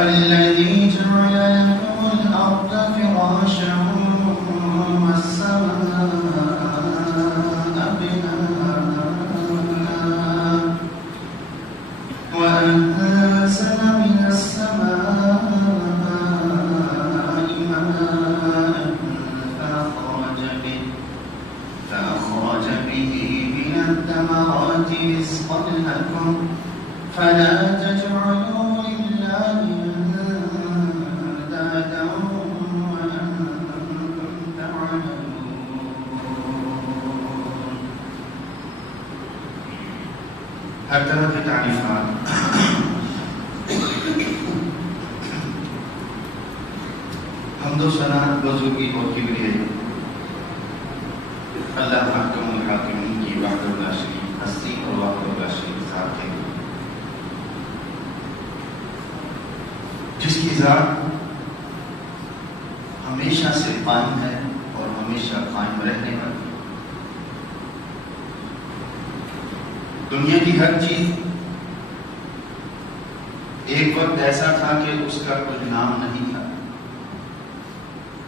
الذي جعل لكم الأرض فراشا والسماء بناء الثمرات رزقا لكم فلا تجعلوا لله أندادا وأنتم تعلمون. ہر طرح کی تعریفات حمد و ثنا بزرگی اور کبریائی اللہ حکم الحاکمین کی وحدہ لا شریک ہستی اور وحدہ لا شریک ذات ہے، جس کی ذات ہمیشہ سے قائم ہے اور ہمیشہ قائم رہنے والی. دنیا کی ہر چیز ایک وقت ایسا تھا کہ اس کا کوئی نام نہیں تھا،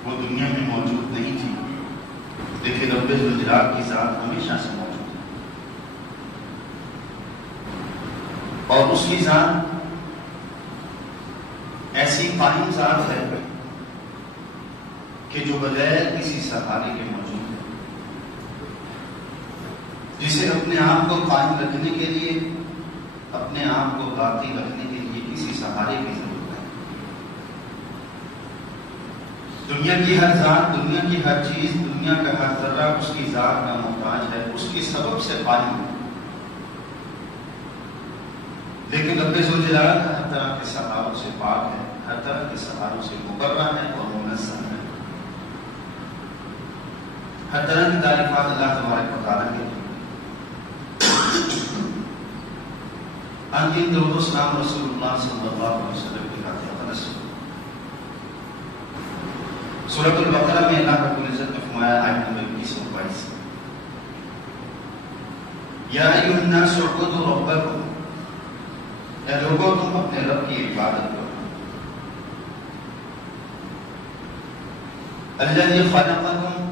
وہ دنیا میں موجود نہیں تھی، لیکن رب ذوالجلال کی ذات ہمیشہ سے موجود ہے. اور اس کی ذات ایسی قائم ذات ہے کہ جو بغیر کسی سہارے کے موجود ہے، جسے اپنے آپ کو قائم رکھنے کے لیے، اپنے آپ کو باقی رکھنے کے لیے کسی سہارے کی ضرورت ہے. دنیا کی ہر ذات، دنیا کی ہر چیز، دنیا کا ہر ذرہ اس کی ذات کا محتاج ہے، اس کی سبب سے قائم ہے. لیکن رب ذوالجلال ہر طرح کے سہاروں سے پاک ہے، ہر طرح کے سہاروں سے مبرہ ہے اور منزہ ہے. ہر طرح کی تعریفات اللہ تبارک و تعالیٰ کے لیے. درود و سلام رسول اللہ صلی اللہ علیہ وسلم کی ذات اقدس. سورۃ البقرہ میں اللہ رب العزت نے فرمایا آیت نمبر 21 اور 22 یا ایھا الناس اعبدوا ربکم، اے لوگوں تم اپنے رب کی عبادت کرو. الذی خلقکم،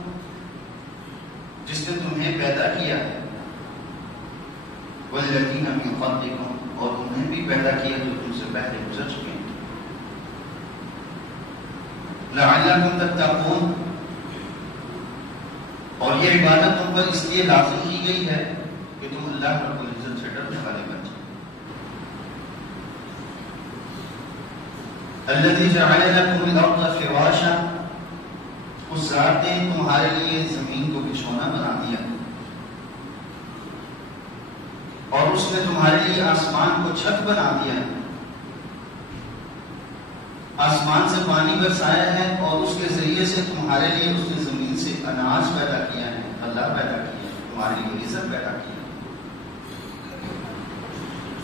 جس نے تمہیں پیدا کیا ہے، والذین من قبلکم، اور انہیں بھی پیدا کیا جو تم سے پہلے گزر چکے ہیں. لعلکم تتقون، اور یہ عبادت تم پر اس لیے لازم کی گئی ہے کہ تم اللہ رب العزت سے ڈرنے والے بن جائیں. الذی جعل لکم الارض فراشا، اس ذات نے تمہارے لیے زمین کو بچھونا بنا دیا، اور اس نے تمہارے لیے آسمان کو چھت بنا دیا ہے. آسمان سے پانی برسایا ہے اور اس کے ذریعے سے تمہارے لیے اس نے زمین سے اناج پیدا کیا ہے، اللہ پیدا کیا ہے، تمہارے لیے رزق پیدا کیا ہے.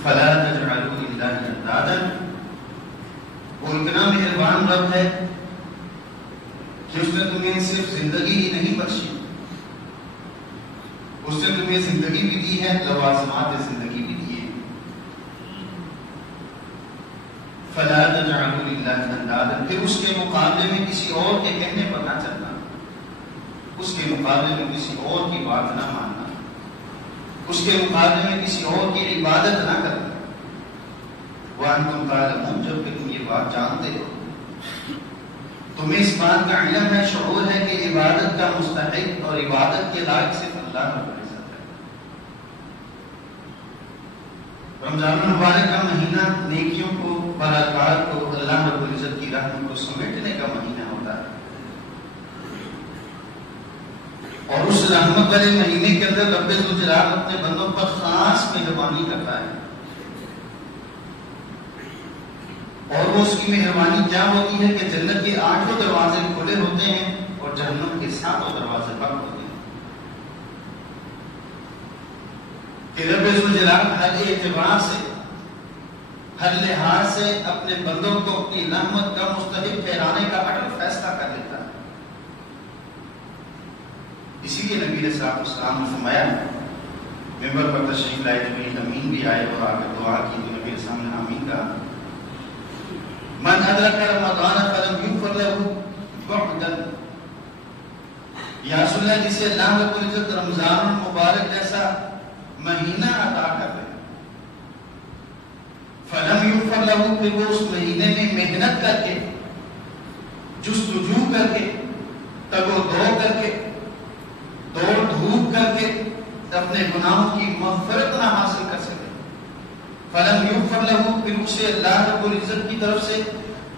فلا تجعلوا للہ اندادا، وہ اتنا مہربان رب ہے کہ اس نے تمہیں صرف زندگی ہی نہیں بخشی، اس نے تمہیں زندگی بھی دی ہے، لوازمات زندگی بھی دی ہے. فلا تجعلوا للہ اندادا، پھر اس کے مقابلے میں کسی اور کے کہنے پر نہ چلنا، اس کے مقابلے میں کسی اور کی بات نہ ماننا، اس کے مقابلے میں کسی اور کی عبادت نہ کرنا. وانتم تعلمون، جبکہ تم یہ بات جانتے ہو، تمہیں اس بات کا علم ہے، شعور ہے کہ عبادت کا مستحق اور عبادت کے لائق صرف اللہ رب العزت ہے. رمضان المبارک کا مہینہ نیکیوں کو، برکات کو، اللہ رب العزت کی رحمت کو سمیٹنے کا مہینہ ہوتا ہے، اور اس رحمت والے مہینے کے اندر رب ذوالجلال اپنے بندوں پر خاص مہربانی کرتا ہے. اور وہ اس کی مہربانی کیا ہوتی ہے کہ جنت کے 8 دروازے کھلے ہوتے ہیں اور جہنم کے 7 دروازے بند ہوتے ہیں. کہ رب ذوالجلال ہر اعتبار سے، ہر لحاظ سے اپنے بندوں کو اپنی رحمت کا مستحق ٹھہرانے کا اٹل فیصلہ کر لیتا ہے. اسی لیے نبی علیہ السلام نے فرمایا، ممبر پر تشریف لائے جبریل امین بھی آئے اور آ کر دعا کی تو نبی علیہ السلام نے آمین کہا. من ادرک رمضان فلم یغفر له بعدا، یا رسول اللہ جسے اللہ رب العزت رمضان المبارک جیسا مہینہ عطا کر دے، فلم یغفر له، پھر وہ اس مہینے میں محنت کر کے، جستجو کر کے، تگ و دو کر کے، دوڑ دھوپ کر کے، اپنے گناہوں کی مغفرت نہ حاصل کر سکے، فلم یغفر لہ، پھر اسے اللہ رب العزت کی طرف سے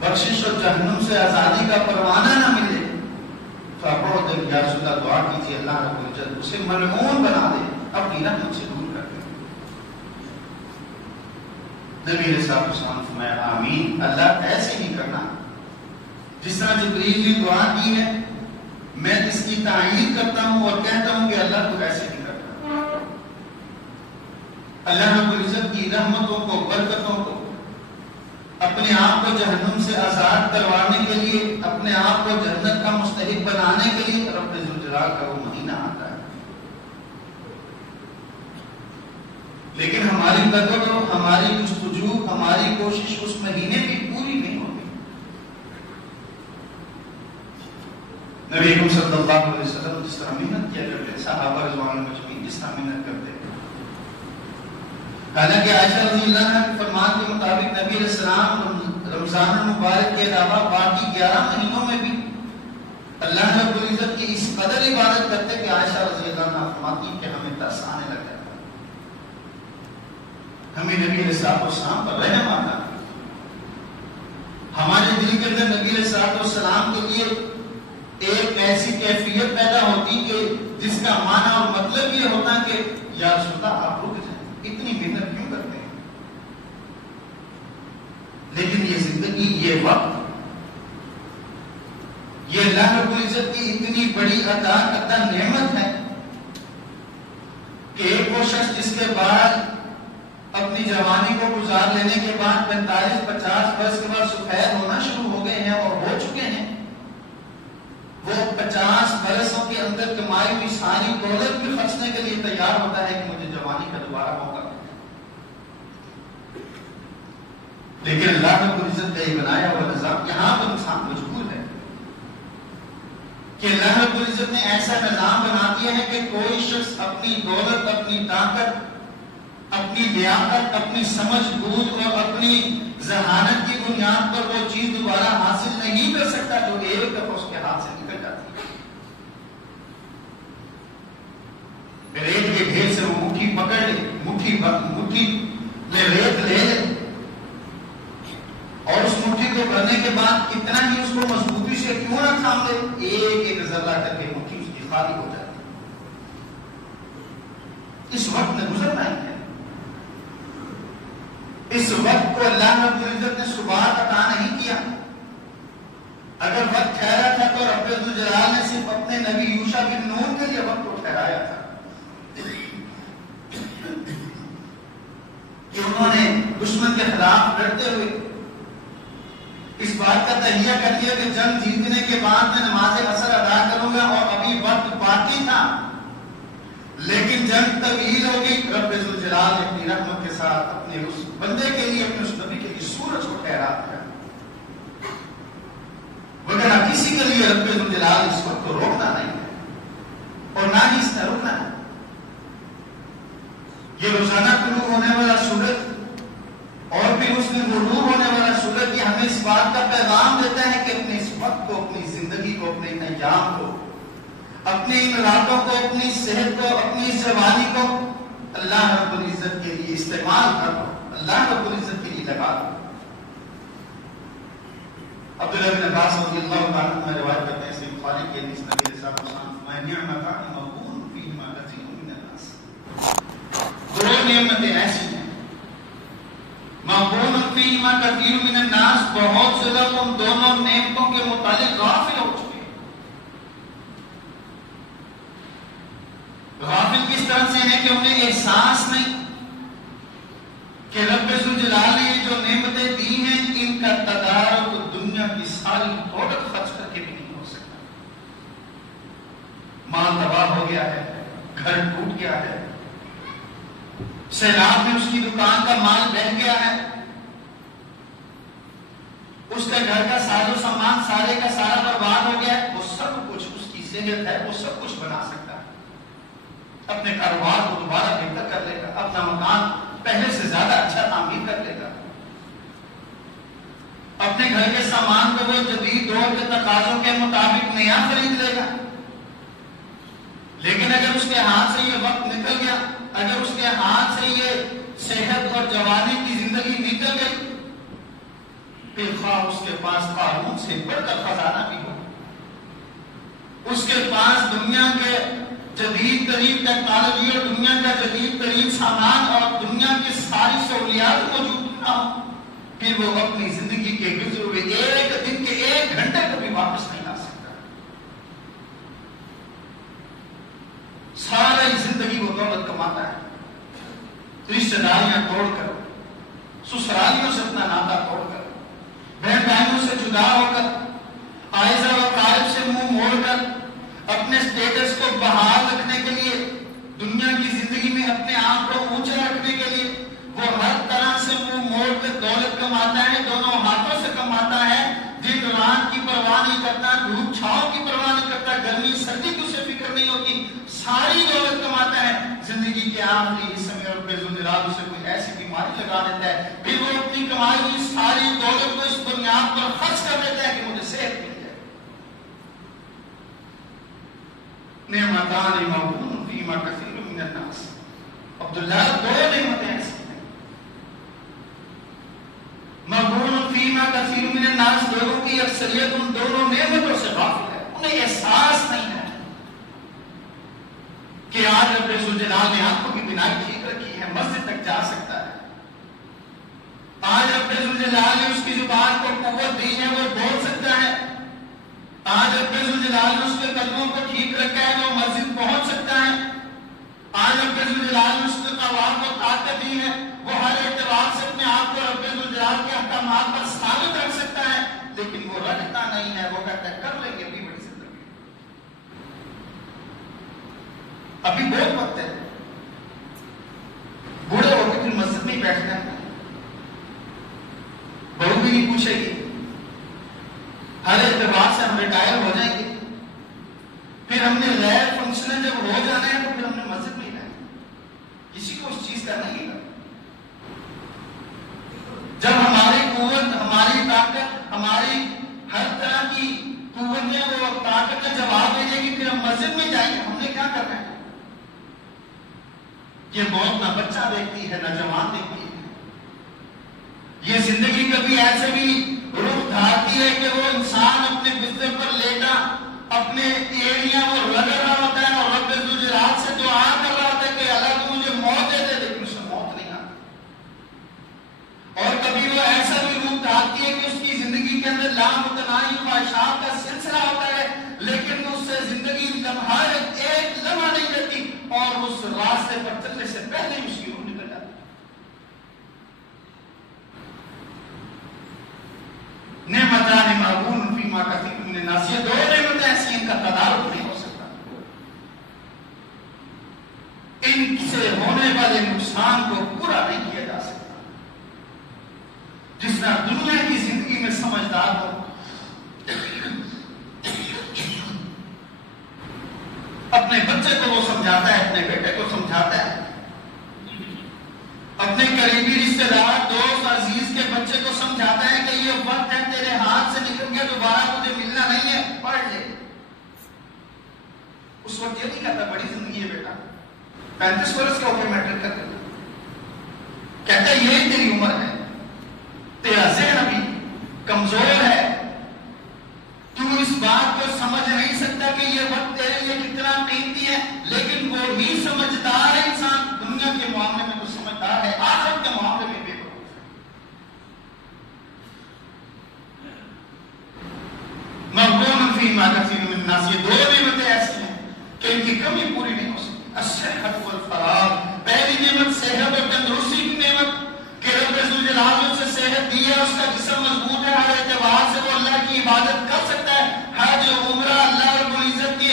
بخشش اور جہنم سے آزادی کا پروانہ نہ ملے، فبعد یا رسول اللہ، دعا کیجیے اللہ رب العزت اسے ملعون بنا دے، اپنی رحمت سے دور کر دے۔ نبی علیہ السلام فرمایا آمین، اللہ ایسے ہی کرنا جس طرح جبریل نے دعا کی ہے، میں اس کی تعین کرتا ہوں اور کہتا ہوں کہ اللہ تو ایسے ہی کرتا۔ اللہ رب العزت کی رحمتوں کو، برکتوں کو، اپنے آپ کو جہنم سے آزاد کروانے کے لیے، اپنے آپ کو جنت کا مستحق بنانے کے لیے رب ذوالجلال کا وہ مہینہ آتا ہے۔ لیکن ہماری قدر، ہماری جستجو، ہماری کوشش اس مہینے بھی پوری نہیں ہوتی۔ نبی اکرم صلی اللہ علیہ وسلم جس طرح محنت کیا کرتے، صحابہ رضوان مجمعین جس طرح محنت کرتے، حالانکہ عائشہ رضی اللہ عنہا کے فرمان کے مطابق نبی علیہ السلام رمضان المبارک کے علاوہ باقی 11 مہینوں میں بھی اللہ رب العزت کی اس قدر عبادت کرتے کہ عائشہ رضی اللہ عنہا فرماتی کہ ہمیں ترس آنے لگ جاتا، ہمیں نبی علیہ السلام پر رحم آتا، ہمارے دل کے اندر نبی علیہ السلام کے لیے ایک ایسی کیفیت پیدا ہوتی کہ جس کا معنی اور مطلب یہ ہوتا کہ یا رسول اللہ آپ رک جائیں، اتنی محنت کیوں کرتے ہیں؟ لیکن یہ زندگی، یہ وقت، یہ اللہ رب العزت کی اتنی بڑی عطا کردہ نعمت ہے کہ ایک وہ شخص جس کے بعد اپنی جوانی کو گزار لینے کے بعد 45-50 برس کے بعد سفید ہونا شروع ہو گئے ہیں اور ہو چکے ہیں، وہ 50 برسوں کے اندر کمائی ہوئی ساری دولت بھی خرچنے کے لیے تیار ہوتا ہے کہ مجھے جوانی کا دوبارہ موقع ملے۔ لیکن اللہ رب العزت کا یہ بنایا ہوا نظام، یہاں پر انسان مجبور ہے کہ اللہ رب العزت نے ایسا نظام بنا دیا ہے کہ کوئی شخص اپنی دولت، اپنی طاقت، اپنی لیاقت، اپنی سمجھ بوجھ اور اپنی ذہانت کی بنیاد پر وہ چیز دوبارہ حاصل نہیں کر سکتا جو ایک دفعہ اس کے ہاتھ سے نکل جاتی ہے۔ ریت کے ڈھیر سے وہ مٹھی پکڑ لے، مٹھی میں ریت لے لے اور اس مٹھی کو بھرنے کے بعد اتنا ہی اس کو مضبوطی سے کیوں نہ تھام لے، ایک ایک ذرہ کر کے مٹھی اس کی خالی ہو جاتی ہے۔ اس وقت نے گزرنا ہی ہے، اس وقت کو اللہ رب العزت نے صبح عطا نہیں کیا۔ اگر وقت ٹھہرا تھا تو رب ذوالجلال نے صرف اپنے نبی یوشع بن نون کے لیے وقت کو ٹھہرایا تھا کہ انہوں نے دشمن کے خلاف لڑتے ہوئے اس بات کا تہیہ کر دیا کہ جنگ جیتنے کے بعد میں نماز عصر ادا کروں گا، اور ابھی وقت باقی تھا لیکن جنگ طویل ہو گئی۔ رب ذوالجلال نے اپنی رحمت کے ساتھ اپنے اس بندے کے لیے، اپنے اس نبی کے لیے سورج کو ٹھہرا دیا، وغیرہ کسی کے لیے رب ذوالجلال اس وقت کو روکنا نہیں ہے اور نہ ہی اس نے روکنا ہے۔ یہ روزانہ طلوع ہونے والا سورج اور پھر اس میں غروب ہونے والا سورج یہ ہمیں اس بات کا پیغام دیتا ہے کہ اپنے اس وقت کو، اپنی زندگی کو، اپنے ایام کو، اپنی ان راتوں کو، اپنی صحت کو، اپنی جوانی کو اللہ رب العزت کے لیے استعمال کرو، اللہ رب العزت کے لیے لگا دو۔ عبداللہ بن عباس رضی اللہ تعالیٰ عنہ میں روایت کرتے ہیں، صحیح بخاری کے حدیث، نبی علیہ الصلوۃ والسلام فرمایا نعمتان مغبون فیہما کثیر من الناس، دو نعمتیں ایسی ہیں مغبون فیہما کثیر من الناس، بہت سے لوگ ان دونوں نعمتوں کے متعلق غافل ہو چکے ہیں۔ غافل کس طرح سے ہیں کہ انہیں احساس نہیں کہ رب ذوالجلال نے یہ جو نعمتیں دی ہیں ان کا تدارک دنیا کی ساری دولت خرچ کر کے بھی نہیں ہو سکتا۔ مال تباہ ہو گیا ہے، گھر ٹوٹ گیا ہے، سیلاب میں اس کی دکان کا مال بہہ گیا ہے، اس کے گھر کا ساز و سامان سارے کا سارا برباد ہو گیا ہے، وہ سب کچھ، اس کی صحت ہے، وہ سب کچھ بنا سکتا ہے، اپنے کاروبار کو دوبارہ بہتر کر لے گا، اپنا مکان پہلے سے زیادہ اچھا تعمیر کر لے گا، اپنے گھر کے سامان کو وہ جدید دور کے تقاضوں کے مطابق نیا خرید لے گا۔ لیکن اگر اس کے ہاتھ سے یہ وقت نکل گیا اور جوانی کی زندگی نکل گئی، پھر خواہ اس کے پاس قارون سے بڑھ کر خزانہ بھی ہو، اس کے پاس دنیا کے جدید ترین ٹیکنالوجی اور دنیا کا جدید ترین سامان اور دنیا کی ساری سہولیات موجود نہ ہو، پھر وہ اپنی زندگی کے گزرے ہوئے ایک دن کے 1 گھنٹے کو بھی واپس نہیں لا سکتا۔ ساری زندگی وہ دولت کماتا ہے، رشتہ داریاں توڑ کر، سسرالیوں سے اپنا ناطا توڑ کر، بہن بہنوں سے جدا ہو کر، عائزہ و قارب سے منہ موڑ کر، اپنے سٹیٹس کو بحال رکھنے کے لیے، دنیا کی زندگی میں اپنے آپ کو اونچا رکھنے کے لیے وہ ہر طرح سے منہ موڑ کر دولت کماتا ہے، دونوں ہاتھوں سے کماتا ہے، دن رات کی پرواہ نہیں کرتا، دھوپ چھاؤں کی پرواہ نہیں کرتا، گرمی سردی کی اسے فکر نہیں ہوتی، ساری دولت کماتا ہے، زندگی کے آخری حصے میں رب ذوالجلال اسے کوئی ایسی بیماری لگا دیتا ہے، پھر وہ اپنی کمائی ہوئی ساری دولت کو اس بنیاد پر خرچ کر دیتا ہے کہ مجھے صحت مل جائے۔ نعمتان مغبون فیما کثیر من الناس، عبداللہ 2 نعمتیں ایسی ہیں، مغبون فیما کثیر من الناس، لوگوں کی اکثریت ان دونوں نعمتوں سے غافل ہے، انہیں احساس نہیں ہے کہ آج رب ذوالجلال نے آنکھوں کی بینائی ٹھیک رکھی ہے، مسجد تک جا سکتا ہے، آج رب ذوالجلال نے اس کی زبان کو قوت دی ہے، وہ بول سکتا ہے، آج رب ذوالجلال نے اس کے قدموں کو ٹھیک رکھا ہے، وہ مسجد پہنچ سکتا ہے، آج رب ذوالجلال نے اس کے قوام کو طاقت دی ہے، وہ ہر اعتبار سے اپنے آپ کو رب ذوالجلال کے احکامات پر ثابت رکھ سکتا ہے، لیکن وہ رکھتا نہیں ہے، وہ کہتا ہے کر لیں گے ابھی بڑی زندگی، ابھی بہت وقت ہے، بوڑھے ہو کے پھر مسجد میں ہی بیٹھنا ہے، بہو بھی نہیں پوچھے گی، ہر اعتبار سے ہم ریٹائر ہو جائیں گے، پھر ہم نے غیر فنکشنل جب ہو جانا ہے تو پھر ہم نے مسجد میں ہی رہنا ہے، کسی کو اس چیز کا نہیں ہے، جب ہماری قوت، ہماری طاقت، ہماری ہر طرح کی قوتیں وہ طاقت کا جواب دے گی، پھر ہم مسجد میں جائیں گے، ہم نے کیا کرنا ہے؟ یہ موت نہ بچہ دیکھتی ہے نہ جوان دیکھتی ہے، یہ زندگی کبھی ایسے بھی رخ دھارتی ہے کہ وہ انسان اپنے بستر پر لیٹا اپنے ایڑیاں وہ رگڑ رہا ہوتا ہے اور رب ذوالجلال سے دعا کر رہا ہوتا ہے کہ اللہ تو مجھے موت دے دے، لیکن اسے موت نہیں آتی، اور کبھی وہ ایسا بھی رخ دھارتی ہے کہ اس کی زندگی کے اندر لامتناہی خواہشات کا سلسلہ ہوتا ہے، لیکن اس سے زندگی لمحہ ایک لمحہ نہیں رہتی اور اس راستے پر چلنے سے پہلے ہی اس کی روح نکل جاتی ہے۔ نعمتان مغبون فیما کثیر من الناس، یہ 2 نعمتیں ایسی ہیں، ان کا تدارک نہیں ہو سکتا، ان سے ہونے والے نقصان کو پورا نہیں کیا جا سکتا، جس طرح دنیا کی زندگی میں سمجھدار ہو اپنے بچے کو وہ سمجھاتا ہے، اپنے بیٹے کو سمجھاتا ہے، اپنے قریبی رشتہ دار دوست عزیز کے بچے کو سمجھاتا ہے کہ یہ وقت ہے تیرے ہاتھ سے نکل گیا، دوبارہ تجھے ملنا نہیں ہے، پڑھ لے، اس وقت یہ نہیں کہتا بڑی زندگی ہے بیٹا، 35 برس کا ہو کے میٹرک کر دیتا، کہتا ہے یہی تیری عمر ہے، تیرا ذہن ابھی کمزور ہے، تو اس بات کو سمجھ نہیں سکتا کہ یہ وقت تیرے لیے کتنا قیمتی ہے، لیکن وہ ہی سمجھدار ہے انسان، دنیا کے معاملے میں تو سمجھدار ہے، آخرت کے معاملے میں بے وقوف ہے۔ مغبون فیما کثیر من الناس، یہ 2 نعمتیں ایسی ہیں کہ ان کی کمی پوری نہیں ہو سکتی، الصحت والفراغ، پہلی نعمت صحت اور تندرستی کی نعمت کہ رب ذوالجلال نے اسے صحت دی ہے، اس کا جسم مضبوط ہے، ہر اعتبار سے وہ اللہ کی عبادت کر سکتا ہے، حج عمرہ اللہ رب العزت کی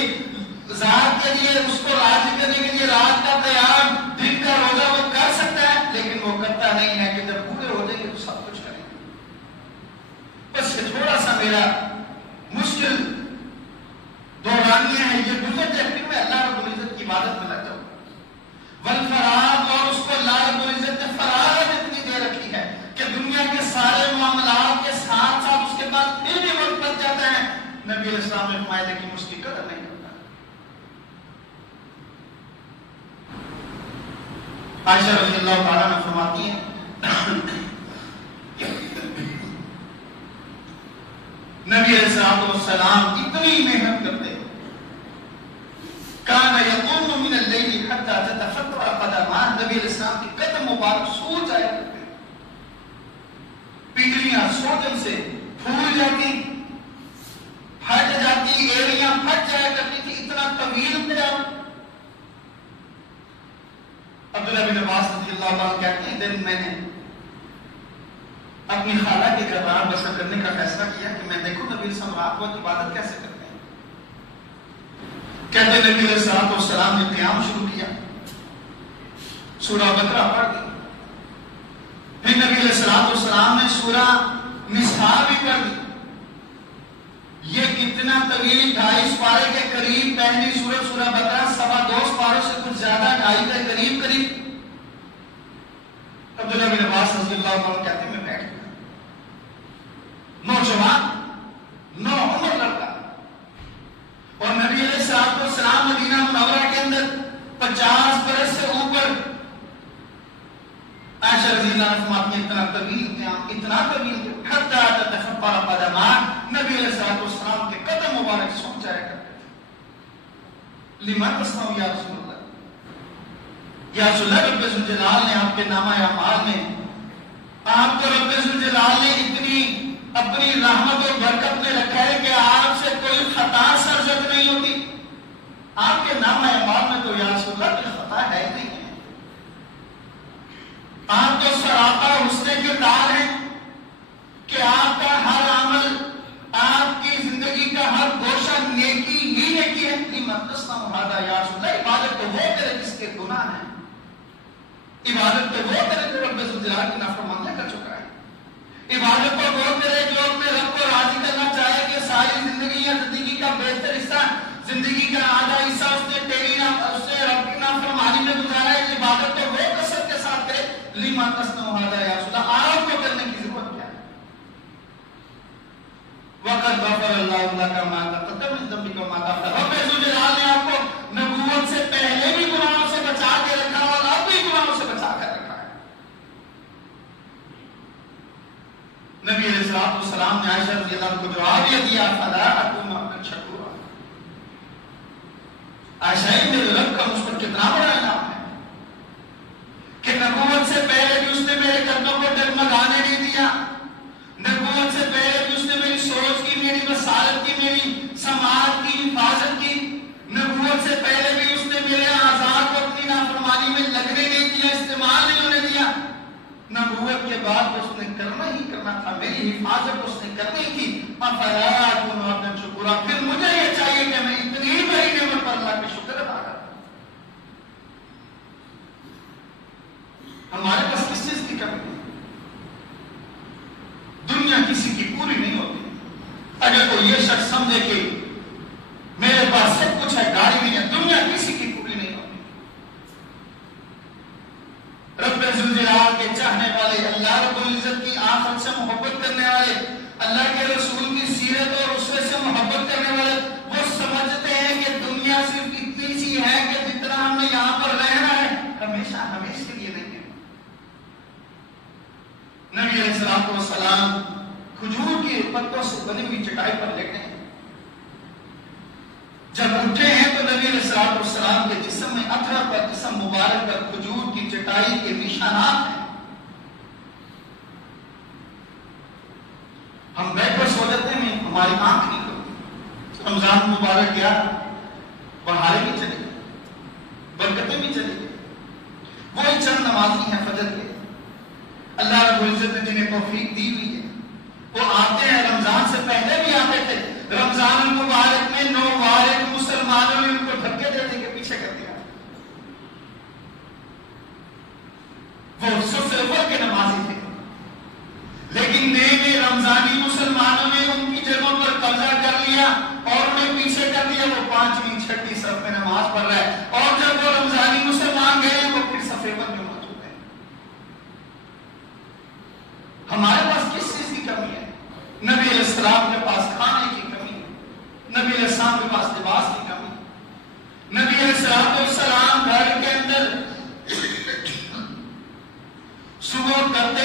ذات کے لیے، اس کو راضی کرنے کے لیے رات کا قیام، دن کا روزہ وہ کر سکتا ہے، لیکن وہ کرتا نہیں ہے کہ جب پورے ہو جائیں گے تو سب کچھ کریں گے، بس یہ تھوڑا سا میرا مشکل دورانیہ ہے، یہ گزر جائے پھر میں اللہ رب العزت کی عبادت میں لگ جاؤں، والفراغ، اور اس کو اللہ رب العزت نے فراغت اتنی دے رکھی ہے کہ دنیا کے سارے معاملات کے ساتھ ساتھ اس کے پاس پھر بھی وقت بچ جاتا ہے، نبی علیہ السلام نے فرمایا لیکن اس کی قدر نہیں کرتا۔ عائشہ رضی اللہ تعالیٰ عنہ فرماتی ہیں نبی علیہ السلام اتنی محنت کرتے کان یقوم من اللیل حتی تتفطر قدماہ، نبی علیہ السلام کے قدم مبارک سو جایا کرتے، پگڑیاں سوجن سے پھول جاتی، پھٹ جاتی، ایڑیاں پھٹ جایا کرتی تھی، اتنا طویل قیام۔ عبداللہ بن عباس رضی اللہ عنہ کہتے ہیں دن میں نے اپنی خالہ کے گھر رات بسر کرنے کا فیصلہ کیا کہ میں دیکھوں نبی صلی اللہ علیہ وسلم رات عبادت کیسے کرتے ہیں۔ کہتے ہیں نبی علیہ السلام نے قیام شروع کیا، سورہ بقرہ پڑھ دی، پھر نبی علیہ السلام نے سورہ نساء بھی پڑھ دی۔ یہ کتنا طویل، 2.5 پارے کے قریب پہلی سورہ بقرہ، 2.25 پاروں سے کچھ زیادہ، 2.5 کے قریب۔ عبداللہ بن عباس رضی اللہ عنہ کہتے ہیں میں بیٹھ گیا، نوجوان، نو عمر لڑکا، اور نبی علیہ السلام مدینہ منورہ کے اندر 50 برس سے اوپر۔ عائشہ رضی اللہ عنہ فرماتی ہیں اتنا طویل قیام، اتنا طویل حتی تتفطر قدماہ، نبی علیہ السلام کے قدم مبارک سو جایا کرتے تھے۔ لمن تصنعوا یا رسول اللہ، یا رسول اللہ، رب ذوالجلال نے آپ کے نامہ اعمال میں، آپ کو رب ذوالجلال نے اتنی اپنی رحمت اور برکت میں رکھا ہے کہ آپ سے کوئی خطا سرزد نہیں ہوتی۔ آپ کے نامہ اعمال میں تو یا رسول اللہ کوئی خطا ہے ہی نہیں ہے، آپ تو سراپا حسن کردار ہیں کہ آپ کا ہر عمل، آپ کی زندگی کا ہر گوشہ نیکی ہی نیکی ہے۔ لمن تصنعوا ھذا یا رسول اللہ، عبادت تو وہ کرے جس کے گناہ ہیں، عبادت تو وہ کرے جو رب ذوالجلال کی نافرمانیاں کر چکا ہے، عبادت تو وہ کرے جو اپنے رب کو راضی کرنا چاہے کہ ساری زندگی یا زندگی کا بیشتر حصہ، زندگی کا آدھا حصہ اس نے رب کی نافرمانی میں گزارا ہے۔ عبادت تو وہ کثرت کے ساتھ کرے۔ لمن تصنعوا ھذا یا رسول اللہ، آپ کو کرنے کی ضرورت کیا ہے؟ وقد غفر اللہ لک ما تقدم من ذنبک وما تأخر، رب ذوالجلال نے آپ کو نبوت سے پہلے بھی گناہوں سے بچا کے رکھا اور اب بھی گناہوں سے بچا کر رکھا ہے۔ نبی علیہ السلام نے عائشہ رضی اللہ عنہ کو جواب یہ دیا، فلا اکون عبدا شکورا، عائشہ میرے رب کا مجھ پر کتنا بڑا انعام ہے کہ نبوت سے پہلے بھی اس نے میرے قدموں کو ڈگمگانے نہیں دیا، نبوت سے پہلے بھی اس نے میری سوچ کی، میری بصارت کی، میری سماعت کی حفاظت کی، نبوت سے پہلے بھی اس نے میرے اعضاء کو اپنی نافرمانی میں لگنے نہیں دیا، استعمال نہیں ہونے دیا، نبوت کے بعد اس نے کرنا ہی کرنا تھا، میری حفاظت اس نے کرنی تھی۔ افلا اکون عبدا شکورا، پھر مجھے یہ چاہیے کہ میں اتنی بڑی نعمت پر اللہ کا شکر ادا کروں۔ ہمارے پاس کس چیز کی کمی ہے؟ دنیا کسی کی پوری نہیں ہوتی۔ اگر کوئی یہ شخص سمجھے کہ میرے پاس سب کچھ ہے، گاڑی نہیں ہے، دنیا کسی کی پوری نہیں ہوتی۔ رب ذوالجلال کے چاہنے والے، اللہ رب العزت کی آخرت سے محبت کرنے والے، اللہ کے رسول کی سیرت اور اسوے سے محبت کرنے والے، وہ سمجھتے ہیں کہ دنیا صرف اتنی سی ہے کہ جتنا ہم نے یہاں پر رہنا ہے ہمیشہ ہمیشہ کے لیے نہیں ہے۔ نبی علیہ السلام کھجور کے پتوں سے بنی ہوئی چٹائی پر لیٹے ہیں، جب اٹھے ہیں تو نبی علیہ السلام کے جسم میں اطہر پر، جسم مبارک پر کھجور کی چٹائی کے نشانات ہیں۔ ہم بیٹھ پر سو جاتے ہیں، ہماری آنکھ نہیں کھلتی۔ رمضان مبارک گیا، بہاریں بھی چلی گئی، برکتیں بھی چلی گئی۔ وہی چند نمازی ہیں فجر کے، اللہ رب العزت نے جنہیں توفیق دی ہوئی ہے، وہ آتے ہیں، رمضان سے پہلے بھی آتے تھے، رمضان المبارک میں 9 وارد مسلمانوں نے ان کو دھکے دینے کے پیچھے کر دیا۔ وہ سب سے اول کے نمازی تھے، لیکن نئے نئے رمضانی مسلمانوں نے ان کی جگہوں پر قبضہ کر لیا اور انہیں پیچھے کر دیا۔ وہ 5ویں 6ٹھی صف میں نماز پڑھ رہا ہے، اور جب وہ رمضانی مسلمان گئے وہ پھر صف اول میں موجود ہیں۔ ہمارے پاس کس چیز کی کمی ہے؟ نبی علیہ السلام کے پاس کھانے کی کمی ہے، نبی علیہ السلام کے پاس لباس کی کمی ہے، نبی علیہ السلام گھر کے اندر صبح کرتے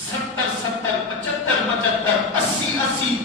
70 75 80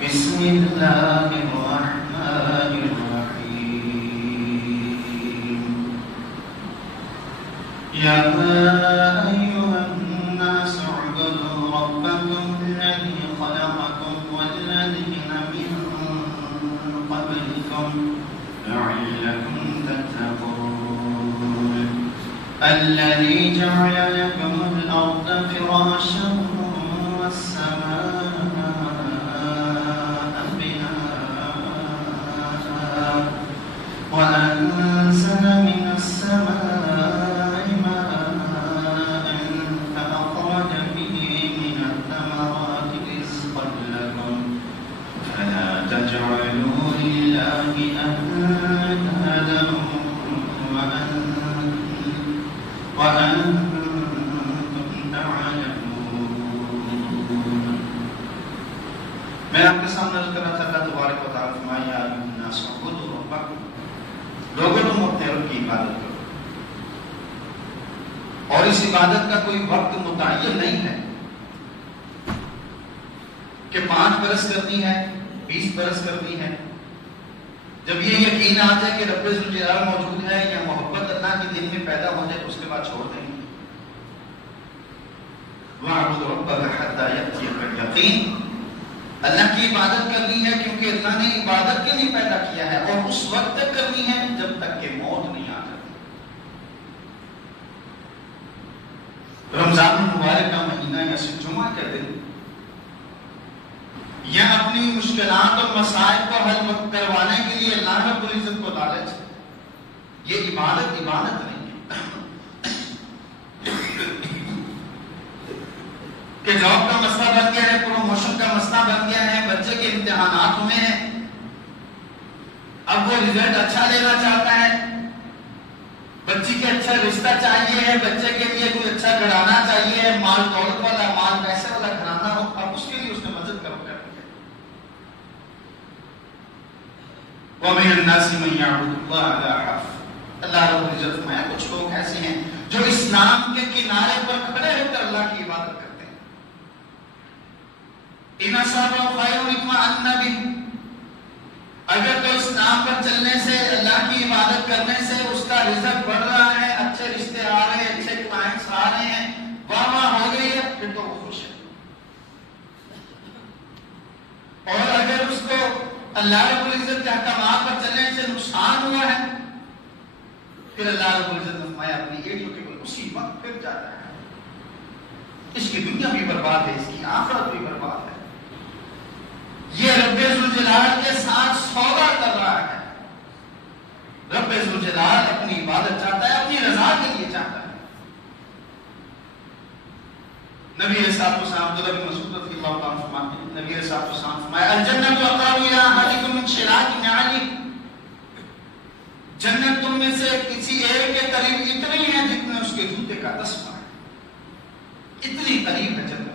بسم الله الرحمن الرحيم یا ایھا الناس اعبدوا ربکم الذی خلقکم والذین من قبلکم لعلکم تتقون الذی جعل لکم الارض فراشا والسماء بناء وأنزل من السماء ماء فأخرج به من الثمرات رزقا لكم فلا تجعلوا لله أندادا وأنتم تعلمون. میں آپ کے سامنے ذکر رہا تھا اللہ تبارک و تعالیٰ فرمایا یا ایھا الناس اعبدوا ربکم، لوگوں تم اپنے رب کی عبادت کرو، اور اس عبادت کا کوئی وقت متعین نہیں ہے کہ 5 برس کرنی ہے 20 برس کرنی ہے. جب یہ یقین آ جائے کہ رب ذوالجلال موجود ہے یا محبت اللہ کے دل میں پیدا ہو جائے تو اس کے بعد چھوڑ دیں گے. وَاعْبُدْ رَبَّكَ حَتَّى يَأْتِيَكَ الْيَقِينُ، اللہ کی عبادت کرنی ہے کیونکہ اللہ نے عبادت کے لیے پیدا کیا ہے، اور اس وقت تک کرنی ہے جب تک کہ موت نہیں آ جاتی. رمضان المبارک کا مہینہ یا جمعہ کا دن یا اپنی مشکلات اور مسائل کو حل کروانے کے لیے اللہ رب العزت کو لالچ، یہ عبادت نہیں ہے. کہ جاب کا مسئلہ بن گیا ہے، پروموشن کا مسئلہ بن گیا ہے، بچے کے امتحانات ہوئے ہیں، اب وہ رزلٹ اچھا لینا چاہتا ہے، بچی کے اچھا رشتہ چاہیے ہے، بچے کے لیے کوئی اچھا گھرانہ چاہیے ہے، مال دولت والا، مال پیسے والا گھرانہ ہو، اب اس کے لیے اس نے مسجد کا رخ کر دیا. وَمِنَ النَّاسِ مَن يَعْبُدُ اللَّهَ عَلَىٰ حَرْفٍ، اللہ رب العزت میں کچھ لوگ ایسے ہیں جو اسلام کے کنارے پر کھڑے ہو کر اللہ کی عبادت کرتے ہیں. اِنْ أَصَابَهُ خَيْرٌ اطْمَأَنَّ بِهِ، اگر تو اسلام پر چلنے سے، اللہ کی عبادت کرنے سے اس کا رزق بڑھ رہا ہے، اچھے رشتے آ رہے ہیں، اچھے کلائنٹس آ رہے ہیں، واہ ہو گئی ہے، پھر تو وہ خوش ہے. اور اگر اس کو اللہ رب العزت کے احکامات پر چلنے سے نقصان ہوا ہے، پھر اللہ رب العزت نے فرمایا اپنی ایڑیوں کے بل اسی وقت پھر جاتا ہے. اس کی دنیا بھی برباد ہے، اس کی آخرت بھی برباد ہے. یہ رب ذوالجلال کے ساتھ سودا کر رہا ہے. رب ذوالجلال اپنی عبادت چاہتا ہے، اپنی رضا کے لیے چاہتا ہے. نبی علیہ الصلوۃ والسلام عبداللہ بن مسعود رضی اللہ عنہ فرماتے ہیں، نبی علیہ الصلوۃ والسلام فرمایا الجنۃ اقرب الی احدکم من شراک نعلی، جنت تم میں سے کسی ایک کے قریب اتنی ہے جتنے اس کے جوتے کا تسمہ ہے، اتنی قریب ہے جنت.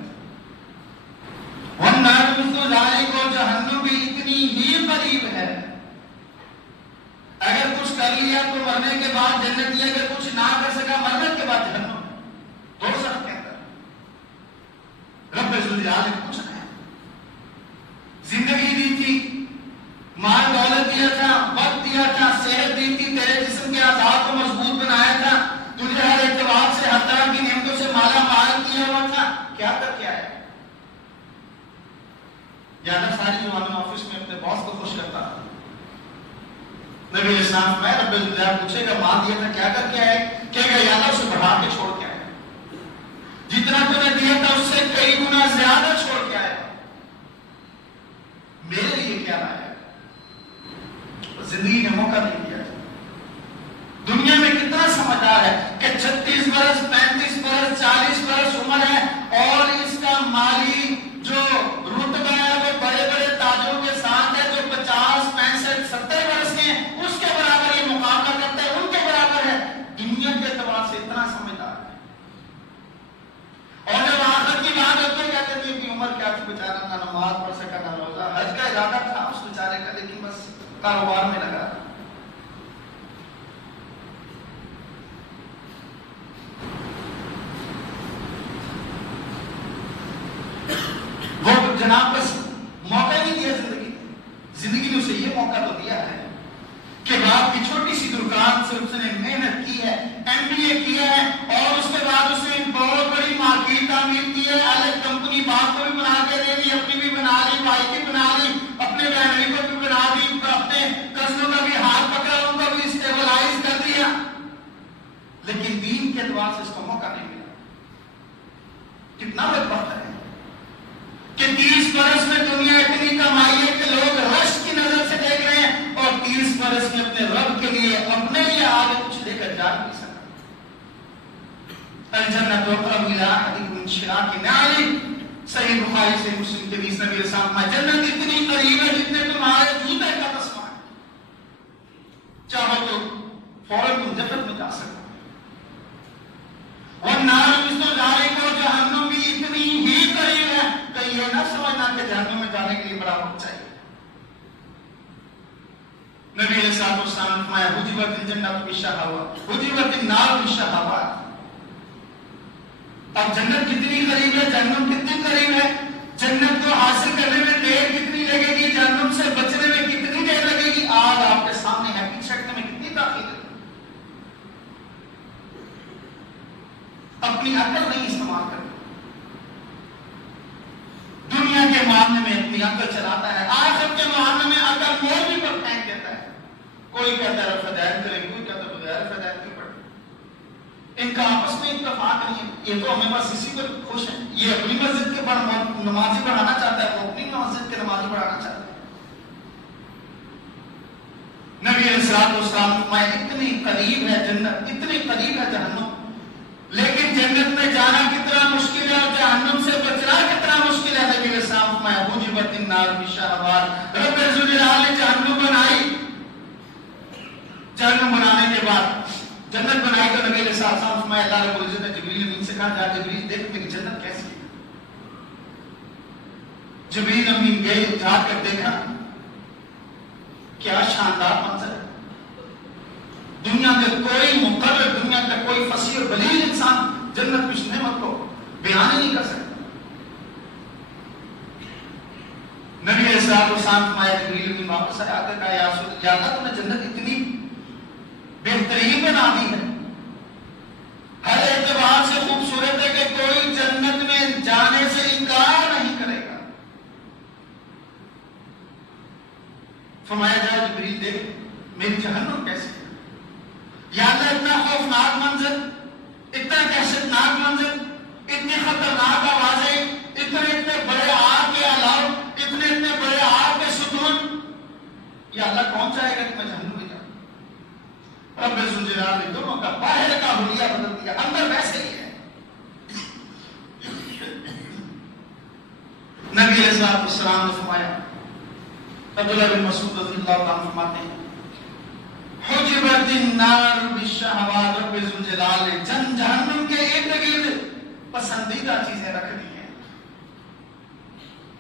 والنار مثل ذلک، اور جہنم بھی اتنی ہی قریب ہے. اگر کچھ کر لیا تو مرنے کے بعد جنت لے، اگر کچھ نہ کر سکا مرنے کے بعد جہنم. دو سخت کے اندر رب ذوالجلال نے پوچھا ہے، زندگی دی تھی، مال دولت دیا تھا، وقت دیا تھا، صحت دی تھی، تیرے جسم کے اعضاء کو مضبوط بنایا تھا، تجھے ہر اعتبار سے ہر طرح کی نعمتوں سے مالا مال کیا ہوا تھا، کیا کر کے آیا؟ یا نہ ساری زبانوں آفس میں اپنے باس کو خوش کرتا تھا. نبی علیہ السلام میں رب العزت پوچھے گا مال دیا تھا کیا کر کے آئے؟ کہے گا یا اللہ اسے بڑھا کے چھوڑ کے آئے، جتنا تو نے دیا تھا اس سے کئی گنا زیادہ چھوڑ کے آئے. میرے لیے کیا لایا؟ زندگی نے موقع نہیں دیا. دنیا میں کتنا سمجھدار ہے کہ 36 برس 35 برس 40 برس عمر ہے اور اس کا مالی جو رتبہ ہے وہ بڑے بڑے تاجوں کے ساتھ ہے، جو 50 65 70 برس کے ہیں اس کے برابر یہ مقابلہ کرتا ہے، ان کے برابر ہے. دنیا کے اعتبار سے اتنا سمجھدار ہے. اور جب آخرت کی بات ہوتی ہے کہتے ہیں کہ عمر کیا تھی، بیچارہ نہ نماز پڑھ سکا نہ روزہ، حج کا ارادہ تھا اس بیچارے کا لیکن بس کاروبار میں لگا. وہ جناب بس موقع نہیں دیا زندگی نے اسے یہ موقع تو دیا ہے کہ باپ کی چھوٹی سی دکان سے اس نے محنت کی ہے، MBA کیا ہے ملتی ہے، الگ کمپنی باپ کو بھی بنا کے دے دی، اپنی بھی بنا لی، بھائی کی بنا لی، اپنے بہنوئی کو بھی بنا دی، اپنے کزنوں کا بھی ہاتھ پکڑا، ان کو بھی اسٹیبلائز کر دیا، لیکن دین کے اعتبار سے اس کو موقع نہیں ملا۔ کتنا بدبخت ہے کہ 30 برس میں دنیا اتنی کمائی ہے کہ لوگ رش کی نظر سے دیکھ رہے ہیں، اور 30 برس میں اپنے رب کے لیے اپنے لیے آگے کچھ لے کر جا نہیں سکتا۔ الجنت اقرب الی احدکم من شراک نعلہ، صحیح بخاری سے مسلم کے 20 نبی السلام، جنت اتنی قریب ہے جتنے تمہارے جوتے کا تسمہ ہے، چاہو تو فوراً تم جنت میں جا سکتے۔ والنار مثل ذلک، جہنم بھی اتنی ہی قریب ہے، کہیں یہ نہ سمجھنا کہ جہنم میں جانے کے لیے بڑا وقت چاہیے۔ نبی علیہ الصلوۃ والسلام نے فرمایا حجبت الجنت بالشہوات حجبت النار بالشہوات۔ اب جنت کتنی قریب ہے، جہنم کتنی قریب ہے، جنت کو حاصل کرنے میں دیر کتنی لگے گی، جہنم سے بچنے میں کتنی دیر لگے گی، آج آپ کے سامنے ہے، پیچھے ہٹنے میں کتنی تاخیر ہے۔ اپنی عقل نہیں استعمال کرتا، دنیا کے معاملے میں اپنی عقل چلاتا ہے، آخرت کے معاملے میں عقل مول بھی پر پھینک دیتا ہے۔ کوئی کہتا ہے رفع ہدایت کریں، کوئی کہتا ہے بغیر رفع ہدایت کے پڑھیں، ان کا آپس میں اتفاق نہیں ہے۔ یہ تو ہمیں بس اسی پر خوش ہے، یہ اپنی مسجد کے نمازی بڑھانا چاہتا ہے، وہ اپنی مسجد کے نمازی بڑھانا چاہتا ہے۔ نبی علیہ الصلوۃ والسلام فرمائے اتنی قریب ہے جنت، اتنی قریب ہے جہنم، لیکن جنت میں جانا کتنا مشکل ہے اور جہنم سے بچنا کتنا مشکل ہے۔ نبی علیہ السلام فرمایا حجبت النار بالشہوات، رب الجلال نے جہنم بنائی، جہنم بنانے کے بعد جنت بنائی تو نبی علیہ السلام فرمایا اللہ رب العزت نے جبریل امین سے کہا جا جبریل دیکھ میری جنت کیسی ہے۔ جبریل امین گئے، جا کر دیکھا کیا شاندار منظر ہے، دنیا کا کوئی مقرر، دنیا کا کوئی فصیح اور بلیغ انسان جنت کی نعمت کو بیان ہی نہیں کر سکتا۔ نبی علیہ الصلوۃ والسلام فرمایا جبریل امین واپس آیا کر کہا یا رسول اللہ تم نے جنت اتنی بہترین بنا دی ہے، ہر اعتبار سے خوبصورت ہے کہ کوئی جنت میں جانے سے انکار نہیں کرے گا۔ فرمایا جا جبریل دیکھ میری جہنم کیسی ہے، یا اللہ اتنا خوفناک منظر، اتنا دہشتناک منظر، اتنی خطرناک آوازیں، اتنے بڑے آگ کے الاؤ، اتنے بڑے آگ کے ستون، یا اللہ کون چاہے گا کہ میں جہنم میں جاؤں؟ رب ذوالجلال نے دونوں کا باہر کا حلیہ بدل دیا، اندر ویسے ہی ہے۔ نبی علیہ الصلوۃ والسلام نے فرمایا، عبداللہ بن مسعود رضی اللہ عنہ فرماتے ہیں حجبت النار بالشہوات، رب ذوالجلال نے جہنم کے ارد گرد پسندیدہ چیزیں رکھ دی ہیں۔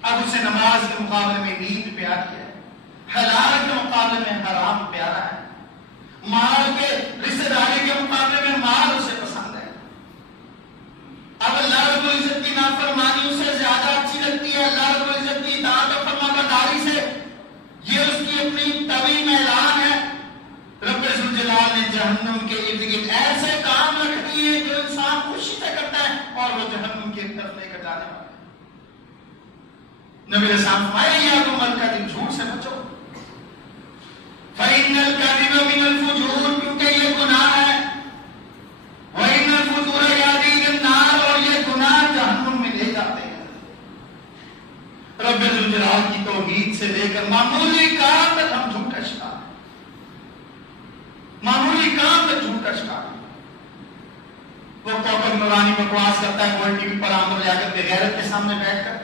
اب اسے نماز کے مقابلے میں نیند پیاری ہے، حلال کے مقابلے میں حرام پیارا ہے، مال کے رشتہ داری کے مقابلے میں مال اسے پسند ہے۔ اب اللہ رب العزت کی نافرمانی اسے زیادہ اچھی لگتی ہے، اللہ رب العزت کی اطاعت و فرمانبرداری سے یہ اس کی اپنی طویل اعلان ہے۔ رب ذوالجلال نے جہنم کے ارد گرد ایسے کام رکھ دیے جو انسان خوشی سے کرتا ہے اور وہ جہنم کی طرف لے کر جانے والا ہے۔ نبی علیہ السلام فرمایا یا تم الکذب، جھوٹ سے بچو، فإن الكذب من الفجور، کیونکہ یہ گناہ ہے، وإن الفجور يهدي إلى النار، اور یہ گناہ جہنم میں لے جاتے ہیں۔ رب ذوالجلال کی توحید سے لے کر معمولی کام تک ہم جھوٹ کا شکار ہیں، معمولی کام تک جھوٹ کا شکار ہیں۔ وہ کوکب نورانی بکواس کرتا ہے کوئی ٹی وی پر آمد لے کر بغیرت کے سامنے بیٹھ کر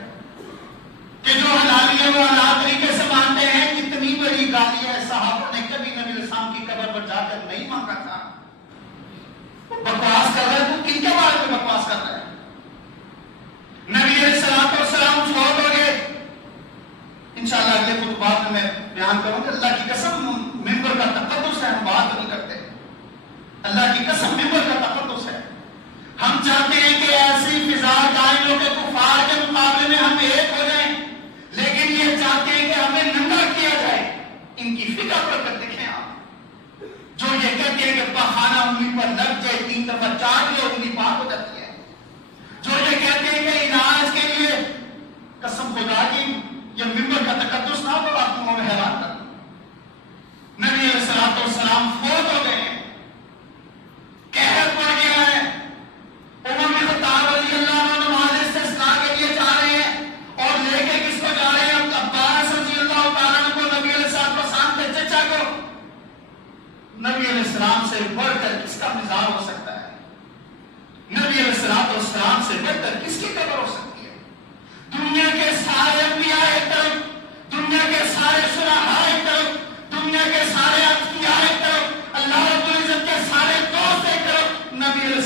کہ جو حلالی ہے وہ حلال طریقے سے مانتے ہیں، کتنی بڑی گالی ہے، صحابہ نے کبھی نبی علیہ السلام کی قبر پر جا کر نہیں مانگا تھا۔ وہ بکواس کر رہا ہے، تو کن کے بارے میں بکواس کر رہا ہے؟ نبی علیہ السلام فوت ہو گئے، انشاءاللہ اگلے خطبات میں بیان کروں کہ اللہ کی قسم ممبر کا تقدس ہے، ہم بات نہیں کرتے، اللہ کی قسم ممبر کا تقدس ہے۔ ہم چاہتے ہیں کہ ایسی فضا قائم ہو کہ کفار کے مقابلے میں ہم ایک ہو جائیں، لیکن یہ چاہتے ہیں کہ ہمیں ننگا کیا جائے۔ ان کی فکر پر دیکھیں آپ، جو یہ کہتے ہیں کہ پخانہ انگلی پر لگ جائے 3 دفعہ چاٹ لے انگلی پاک ہو جاتی ہے، جو یہ کہتے ہیں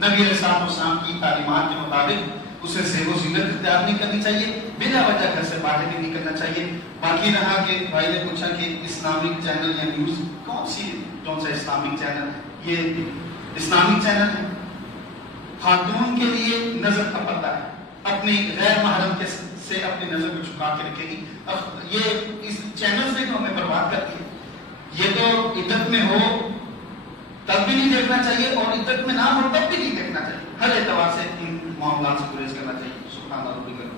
نبی علیہ السلام کی تعلیمات کے مطابق اسے زیب و زینت اختیار نہیں کرنی چاہیے، بلا وجہ گھر سے باہر نہیں نکلنا چاہیے۔ باقی رہا کہ بھائی نے پوچھا کہ اسلامک چینل یا نیوز کون سا اسلامک چینل؟ یہ اسلامک چینل ہے، خاتون کے لیے نظر کا پردہ ہے، اپنی غیر محرم کے سے اپنی نظر کو چھپا کے رکھے گی۔ اب یہ اس چینل سے ہمیں برباد کرتی ہے۔ یہ تو عدت میں ہو تب بھی نہیں دیکھنا چاہیے، اور عدت میں نہ ہو تب بھی نہیں دیکھنا چاہیے، ہر اعتبار سے ان معاملات سے گریز کرنا چاہیے۔ سبحان اللہ۔